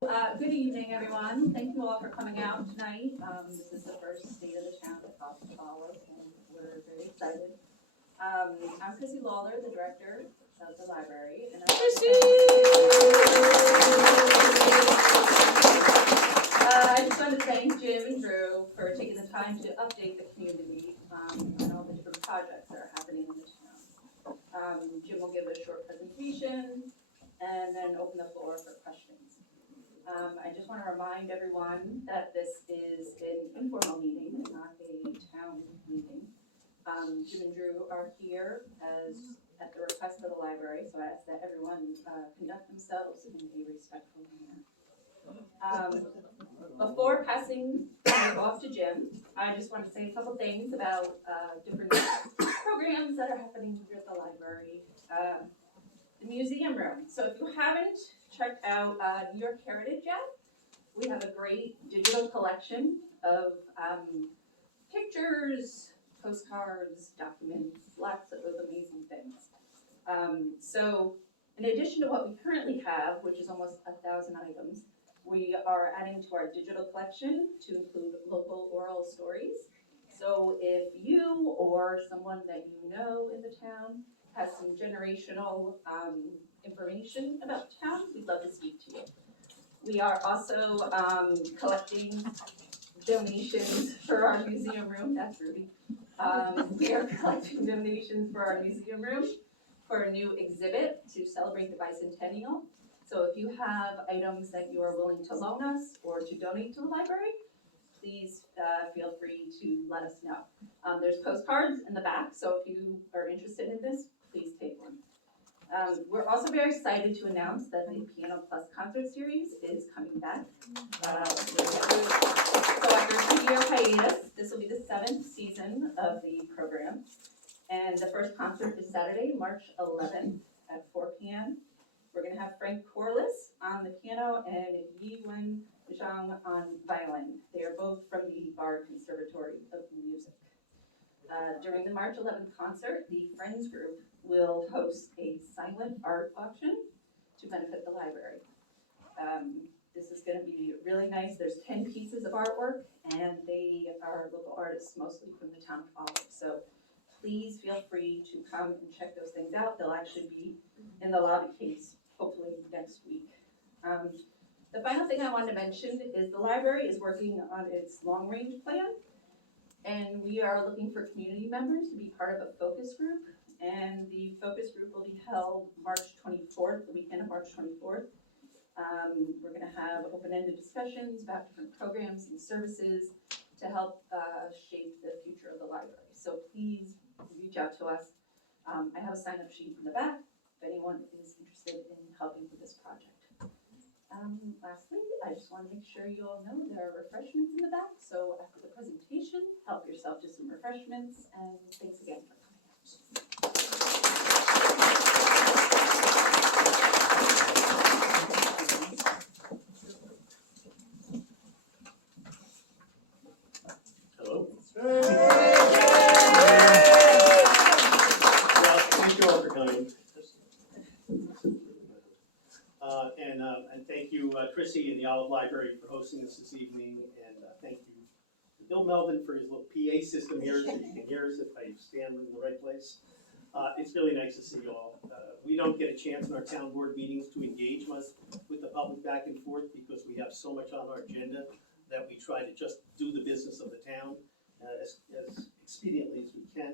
Good evening, everyone. Thank you all for coming out tonight. This is the first State of the Town that Lawlor, and we're very excited. I'm Chrissy Lawlor, the director of the library, and I just want to thank Jim and Drew for taking the time to update the community on all the different projects that are happening in the town. Jim will give a short presentation and then open the floor for questions. I just want to remind everyone that this is an informal meeting, not a town meeting. Jim and Drew are here at the request of the library, so I ask that everyone conduct themselves in a respectful manner. Before passing it off to Jim, I just want to say a couple things about different programs that are happening here at the library. The museum room. So if you haven't checked out New York Heritage yet, we have a great digital collection of pictures, postcards, documents, lots of those amazing things. So in addition to what we currently have, which is almost 1,000 items, we are adding to our digital collection to include local oral stories. So if you or someone that you know in the town has some generational information about town, we'd love to speak to you. We are also collecting donations for our museum room. That's Ruby. We are collecting donations for our museum room for a new exhibit to celebrate the bicentennial. So if you have items that you are willing to loan us or to donate to the library, please feel free to let us know. There's postcards in the back, so if you are interested in this, please take one. We're also very excited to announce that the Piano Plus concert series is coming back. So after a 2-year hiatus, this will be the 7th season of the program. And the first concert is Saturday, March 11th at 4 p.m. We're going to have Frank Corliss on the piano and Yi Wen Zhang on violin. They are both from the Bard Conservatory of Music. During the March 11th concert, the Friends Group will host a silent art auction to benefit the library. This is going to be really nice. There's 10 pieces of artwork, and they are local artists, mostly from the town of Olive. So please feel free to come and check those things out. They'll actually be in the lobby case, hopefully next week. The final thing I wanted to mention is the library is working on its long-range plan, and we are looking for community members to be part of a focus group. And the focus group will be held March 24th, the weekend of March 24th. We're going to have open-ended discussions about different programs and services to help shape the future of the library. So please reach out to us. I have a sign-up sheet in the back if anyone is interested in helping with this project. Lastly, I just want to make sure you all know there are refreshments in the back. So after the presentation, help yourself to some refreshments, and thanks again for coming out. Hello. Well, thank you all for coming. And thank you, Chrissy and the Olive Library for hosting us this evening, and thank you to Bill Melvin for his little PA system here so you can hear us if I stand in the right place. It's really nice to see you all. We don't get a chance in our town board meetings to engage much with the public back and forth because we have so much on our agenda that we try to just do the business of the town as expediently as we can.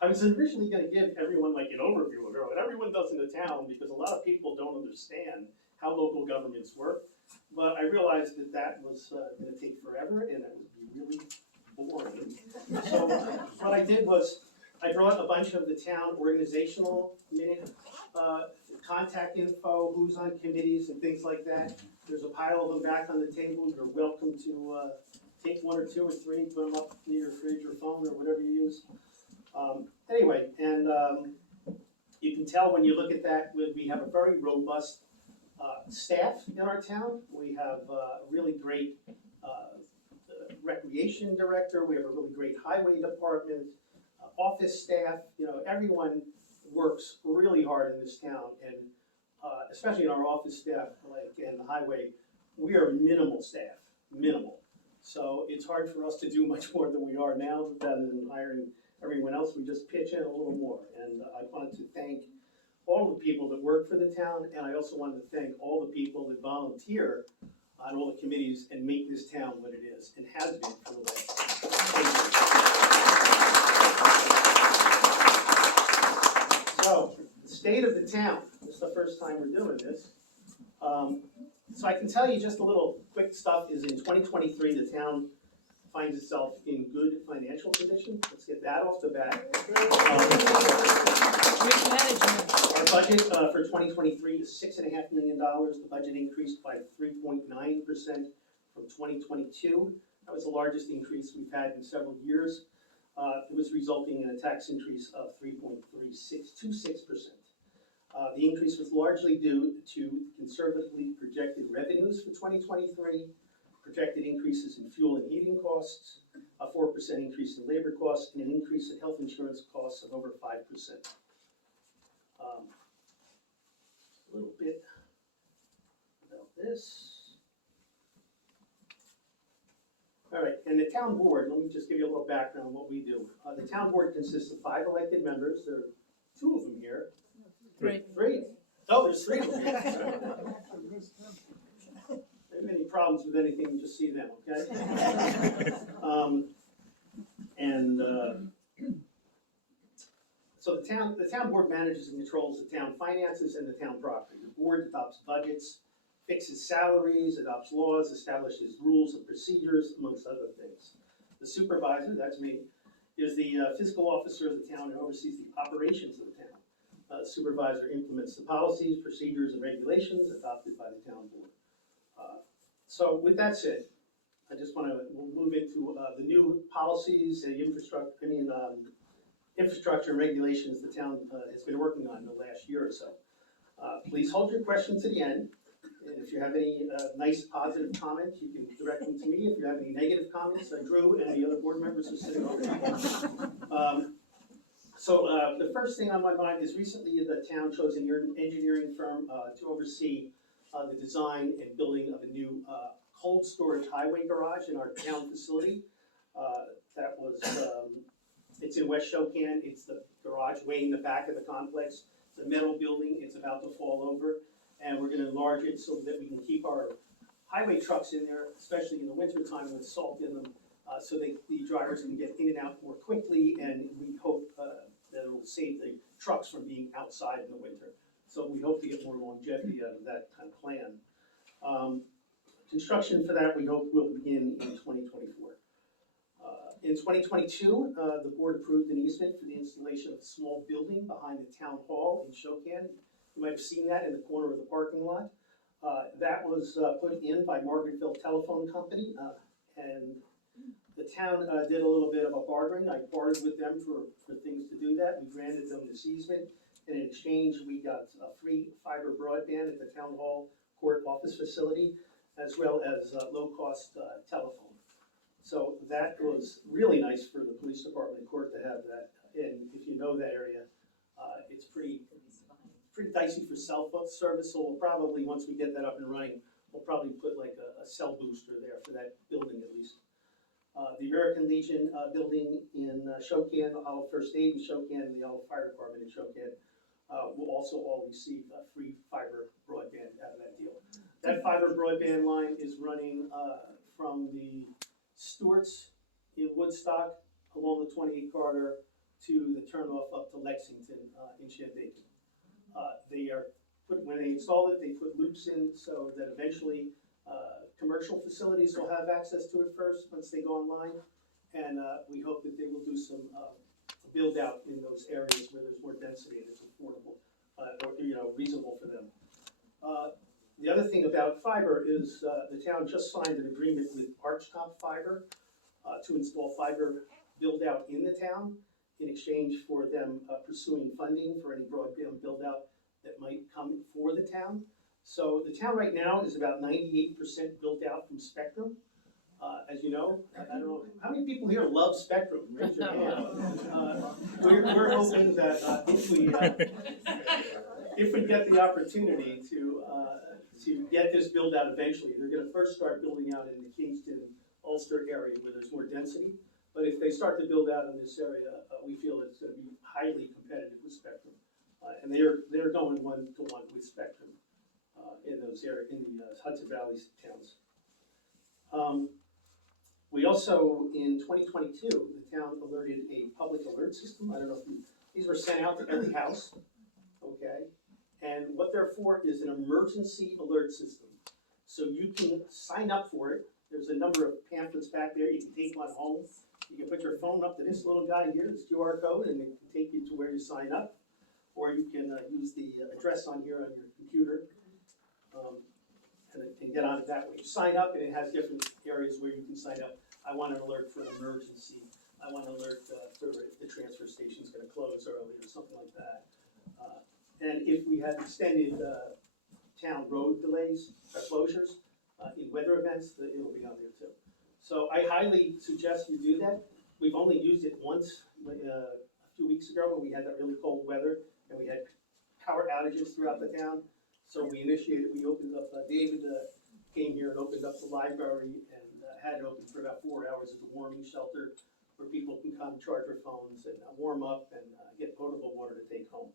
I was originally going to give everyone like an overview of what everyone does in the town because a lot of people don't understand how local governments work. But I realized that that was going to take forever and it would be really boring. So what I did was I brought a bunch of the town organizational contact info, who's on committees and things like that. There's a pile of them back on the table. You're welcome to take 1 or 2 or 3, put them up near your fridge or phone or whatever you use. Anyway, and you can tell when you look at that, we have a very robust staff in our town. We have a really great recreation director. We have a really great highway department, office staff. You know, everyone works really hard in this town, and especially in our office staff, like in the highway, we are minimal staff, minimal. So it's hard for us to do much more than we are now, rather than hiring everyone else. We just pitch in a little more. And I wanted to thank all the people that work for the town, and I also wanted to thank all the people that volunteer on all the committees and make this town what it is, and has been for the last. So, the state of the town, this is the first time we're doing this. So I can tell you just a little quick stuff is in 2023, the town finds itself in good financial condition. Let's get that off the bat. Our budget for 2023 is $6.5 million. The budget increased by 3.9% from 2022. That was the largest increase we've had in several years. It was resulting in a tax increase of 3.3626%. The increase was largely due to conservatively projected revenues for 2023, projected increases in fuel and heating costs, a 4% increase in labor costs, and an increase in health insurance costs of over 5%. A little bit about this. All right, and the town board, let me just give you a little background on what we do. The town board consists of 5 elected members. There are 2 of them here. Three. Oh, there's 3 of them here. If you have any problems with anything, just see them, okay? So the town board manages and controls the town finances and the town property. The board adopts budgets, fixes salaries, adopts laws, establishes rules and procedures, amongst other things. The supervisor, that's me, is the fiscal officer of the town and oversees the operations of the town. The supervisor implements the policies, procedures, and regulations adopted by the town board. So with that said, I just want to move into the new policies, the infrastructure and regulations the town has been working on in the last year or so. Please hold your questions to the end. And if you have any nice positive comments, you can direct them to me. If you have any negative comments, Drew and the other board members are sitting over there. So the first thing on my mind is recently the town chose an engineering firm to oversee the design and building of a new cold storage highway garage in our town facility. That was, it's in West Shokan. It's the garage way in the back of the complex. It's a metal building. It's about to fall over. And we're gonna enlarge it so that we can keep our highway trucks in there, especially in the winter time with salt in them, so the drivers can get in and out more quickly, and we hope that it will save the trucks from being outside in the winter. So we hope to get more longevity out of that kind of plan. Construction for that we hope will begin in 2024. In 2022, the board approved an easement for the installation of a small building behind the town hall in Shokan. You might have seen that in the corner of the parking lot. That was put in by Margaretville Telephone Company, and the town did a little bit of a bartering. I bartered with them for things to do that. We granted them this easement, and in exchange we got free fiber broadband at the town hall court office facility, as well as low-cost telephone. So that was really nice for the police department and court to have that. And if you know that area, it's pretty dicey for cell phone service, so we'll probably, once we get that up and running, we'll probably put like a cell booster there for that building at least. The American Legion building in Shokan, the Olive First Aid in Shokan, and the Olive Fire Department in Shokan will also all receive free fiber broadband out of that deal. That fiber broadband line is running from the Stewarts in Woodstock along the 28 corridor to the turnoff up to Lexington in Shandaken. When they installed it, they put loops in so that eventually commercial facilities will have access to it first once they go online, and we hope that they will do some build out in those areas where there's more density and it's affordable or reasonable for them. The other thing about fiber is the town just signed an agreement with Archtop Fiber to install fiber build out in the town in exchange for them pursuing funding for any broadband build out that might come for the town. So the town right now is about 98% built out from Spectrum. As you know, I don't know, how many people here love Spectrum? Raise your hand. We're hoping that if we get the opportunity to get this build out eventually, they're gonna first start building out in the Kingston, Ulster area where there's more density. But if they start to build out in this area, we feel it's gonna be highly competitive with Spectrum. And they're going 1-to-1 with Spectrum in those areas, in the Hudson Valley towns. We also, in 2022, the town alerted a public alert system. I don't know if these were sent out to every house, okay? And what they're for is an emergency alert system. So you can sign up for it. There's a number of pamphlets back there. You can take one home. You can put your phone up to this little guy here, this QR code, and it can take you to where you sign up. Or you can use the address on here on your computer and get on it that way. You sign up and it has different areas where you can sign up. I want an alert for an emergency. I want an alert for the transfer station's gonna close early or something like that. And if we had extended town road delays or closures in weather events, it'll be on there too. So I highly suggest you do that. We've only used it once a few weeks ago when we had that really cold weather and we had power outages throughout the town. So we opened up, David came here and opened up the library and had it open for about 4 hours as a warming shelter where people can come charge their phones and warm up and get potable water to take home.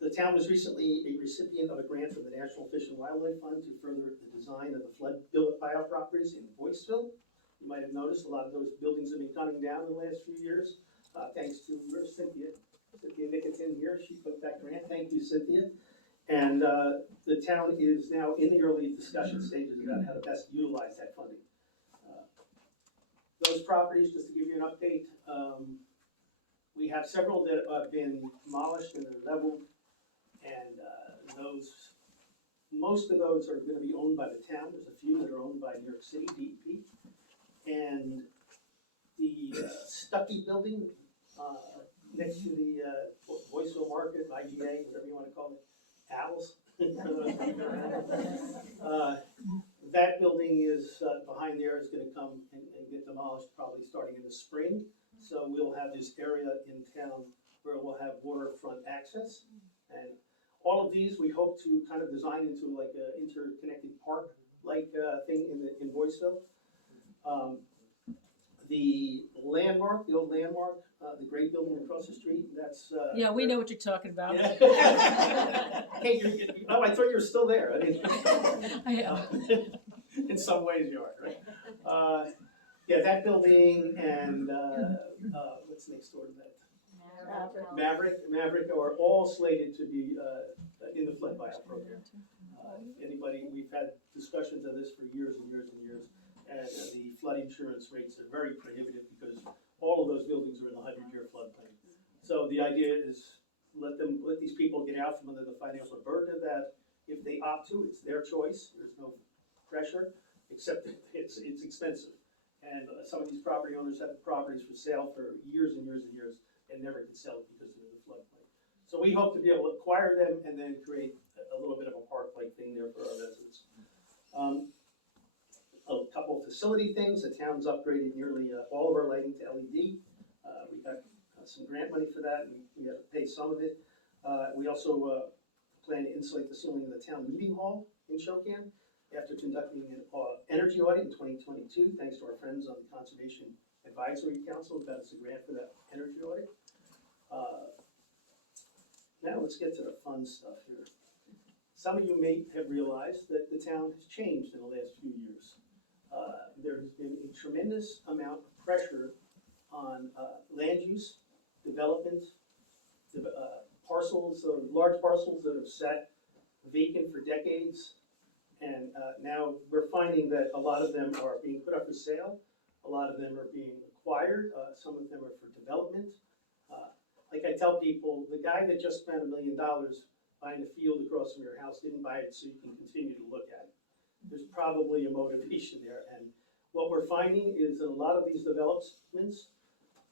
The town was recently a recipient of a grant from the National Fish and Wildlife Fund to further the design of the flood buyout properties in Boyceville. You might have noticed a lot of those buildings have been coming down in the last few years, thanks to Cynthia Nickerton here. She put that grant. Thank you, Cynthia. And the town is now in the early discussion stages about how to best utilize that funding. Those properties, just to give you an update, we have several that have been demolished and they're leveled, and most of those are going to be owned by the town. There's a few that are owned by New York City DEP, and the Stuckey building next to the Boyceville Market, IGA, whatever you want to call it, Al's. That building is behind there is going to come and get demolished probably starting in the spring. So we'll have this area in town where we'll have waterfront access. And all of these we hope to kind of design into like an interconnected park-like thing in Boyceville. The landmark, the old landmark, the great building across the street, that's... Yeah, we know what you're talking about. Yeah. Hey, I thought you were still there. I mean, I am. in some ways you are, right? Yeah, that building and what's next door to that? Maverick are all slated to be in the flood buyout program. Anybody, we've had discussions of this for years and years and years, and the flood insurance rates are very prohibitive because all of those buildings are in the 100-year floodplain. So the idea is let these people get out from under the financial burden of that. If they opt to, it's their choice. There's no pressure, except it's expensive. And some of these property owners have properties for sale for years and years and years and never can sell it because they're in the floodplain. So we hope to be able to acquire them and then create a little bit of a park-like thing there for our residents. A couple of facility things. The town's upgraded nearly all of our lighting to LED. We got some grant money for that. We have to pay some of it. We also plan to insulate the ceiling of the town meeting hall in Shokan after conducting an energy audit in 2022, thanks to our friends on the Conservation Advisory Council, who got us a grant for that energy audit. Now let's get to the fun stuff here. Some of you may have realized that the town has changed in the last few years. There's been a tremendous amount of pressure on land use, development, large parcels that have sat vacant for decades. And now we're finding that a lot of them are being put up for sale. A lot of them are being acquired. Some of them are for development. Like I tell people, the guy that just spent $1 million buying a field across from your house didn't buy it so you can continue to look at it. There's probably a motivation there. And what we're finding is that a lot of these developments,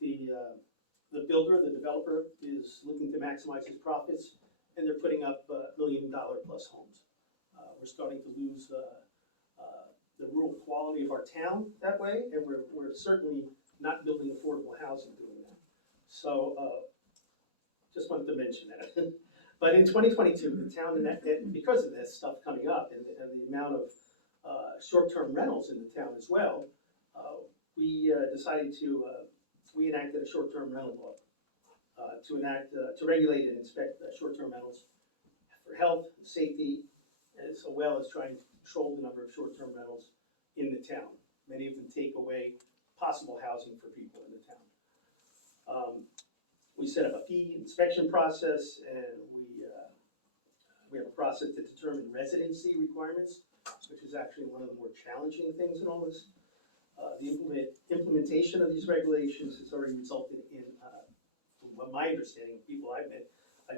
the builder, the developer, is looking to maximize his profits, and they're putting up $1 million plus homes. We're starting to lose the rural quality of our town that way, and we're certainly not building affordable housing doing that. So just wanted to mention that. But in 2022, the town, and because of this stuff coming up and the amount of short-term rentals in the town as well, we decided we enacted a short-term rental law to regulate and inspect short-term rentals for health, safety, as well as trying to control the number of short-term rentals in the town. Many of them take away possible housing for people in the town. We set up a fee inspection process, and we have a process to determine residency requirements, which is actually one of the more challenging things in all this. The implementation of these regulations has already resulted in, from my understanding of people I've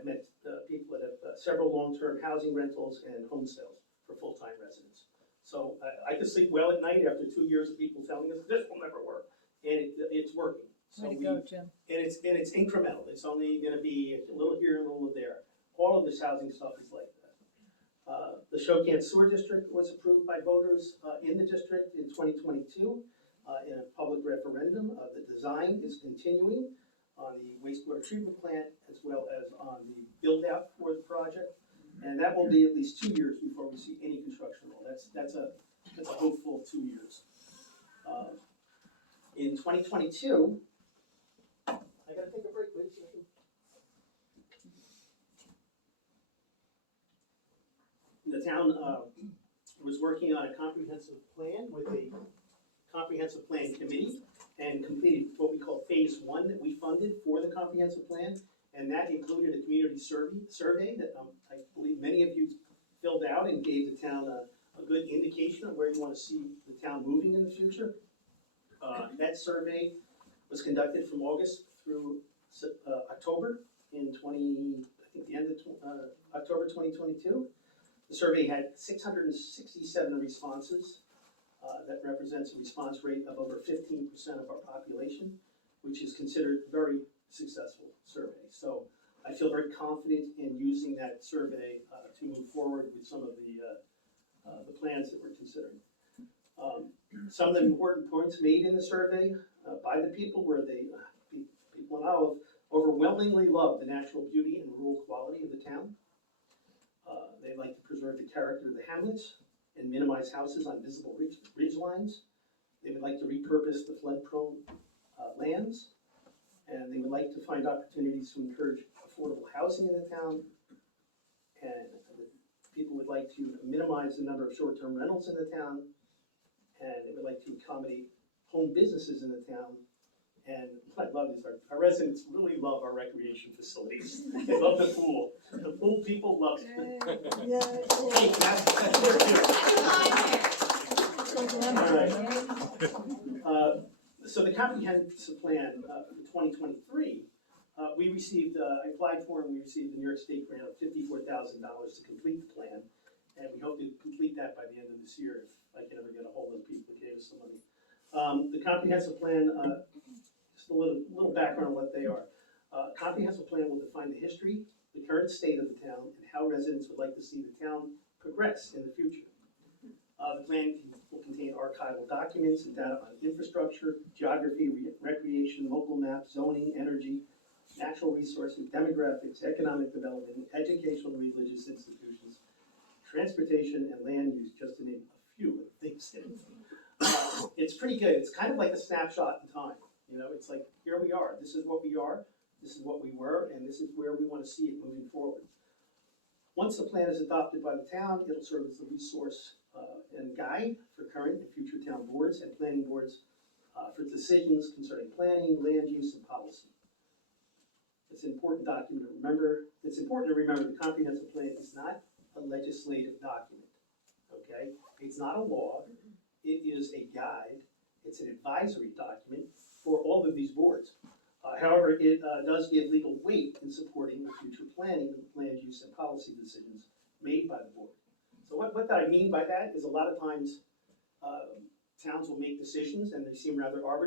met people that have several long-term housing rentals and home sales for full-time residents. So I can sleep well at night after 2 years of people telling us this will never work, and it's working. So Way to go, Jim. And it's incremental. It's only going to be a little here and a little there. All of this housing stuff is like that. The Shokan Sewer District was approved by voters in the district in 2022 in a public referendum. The design is continuing on the wastewater treatment plant as well as on the build-out for the project, and that will be at least 2 years before we see any construction at all. That's a hopeful 2 years. In 2022. I gotta take a break, wait a second. The town was working on a comprehensive plan with a comprehensive plan committee and completed what we call phase 1 that we funded for the comprehensive plan. And that included a community survey that I believe many of you filled out and gave the town a good indication of where you want to see the town moving in the future. That survey was conducted from August through October in the end of October 2022. The survey had 667 responses. That represents a response rate of over 15% of our population, which is considered a very successful survey. So I feel very confident in using that survey to move forward with some of the plans that we're considering. Some of the important points made in the survey by the people were people in Olive overwhelmingly love the natural beauty and rural quality of the town. They like to preserve the character of the hamlets and minimize houses on visible ridge lines. They would like to repurpose the flood-prone lands, and they would like to find opportunities to encourage affordable housing in the town, and people would like to minimize the number of short-term rentals in the town, and they would like to accommodate home businesses in the town. And what I love is our residents really love our recreation facilities. They love the pool. The pool people love it. Hey, that's there too. All right. So the comprehensive plan for 2023, we received, I applied for and we received the New York State grant of $54,000 to complete the plan. And we hope to complete that by the end of this year if I can ever get a hold of the people who gave us the money. The comprehensive plan, just a little background on what they are. Comprehensive plan will define the history, the current state of the town, and how residents would like to see the town progress in the future. The plan will contain archival documents and data on infrastructure, geography, recreation, local maps, zoning, energy, natural resources, demographics, economic development, educational and religious institutions, transportation, and land use, just to name a few of the things. It's pretty good. It's kind of like a snapshot in time. You know, it's like, here we are. This is what we are. This is what we were, and this is where we want to see it moving forward. Once the plan is adopted by the town, it'll serve as the resource and guide for current and future town boards and planning boards for decisions concerning planning, land use, and policy. It's an important document to remember. It's important to remember the comprehensive plan is not a legislative document, okay? It's not a law. It is a guide. It's an advisory document for all of these boards. However, it does give legal weight in supporting the future planning, land use, and policy decisions made by the board. So what I mean by that is a lot of times towns will make decisions and they seem rather arbitrary.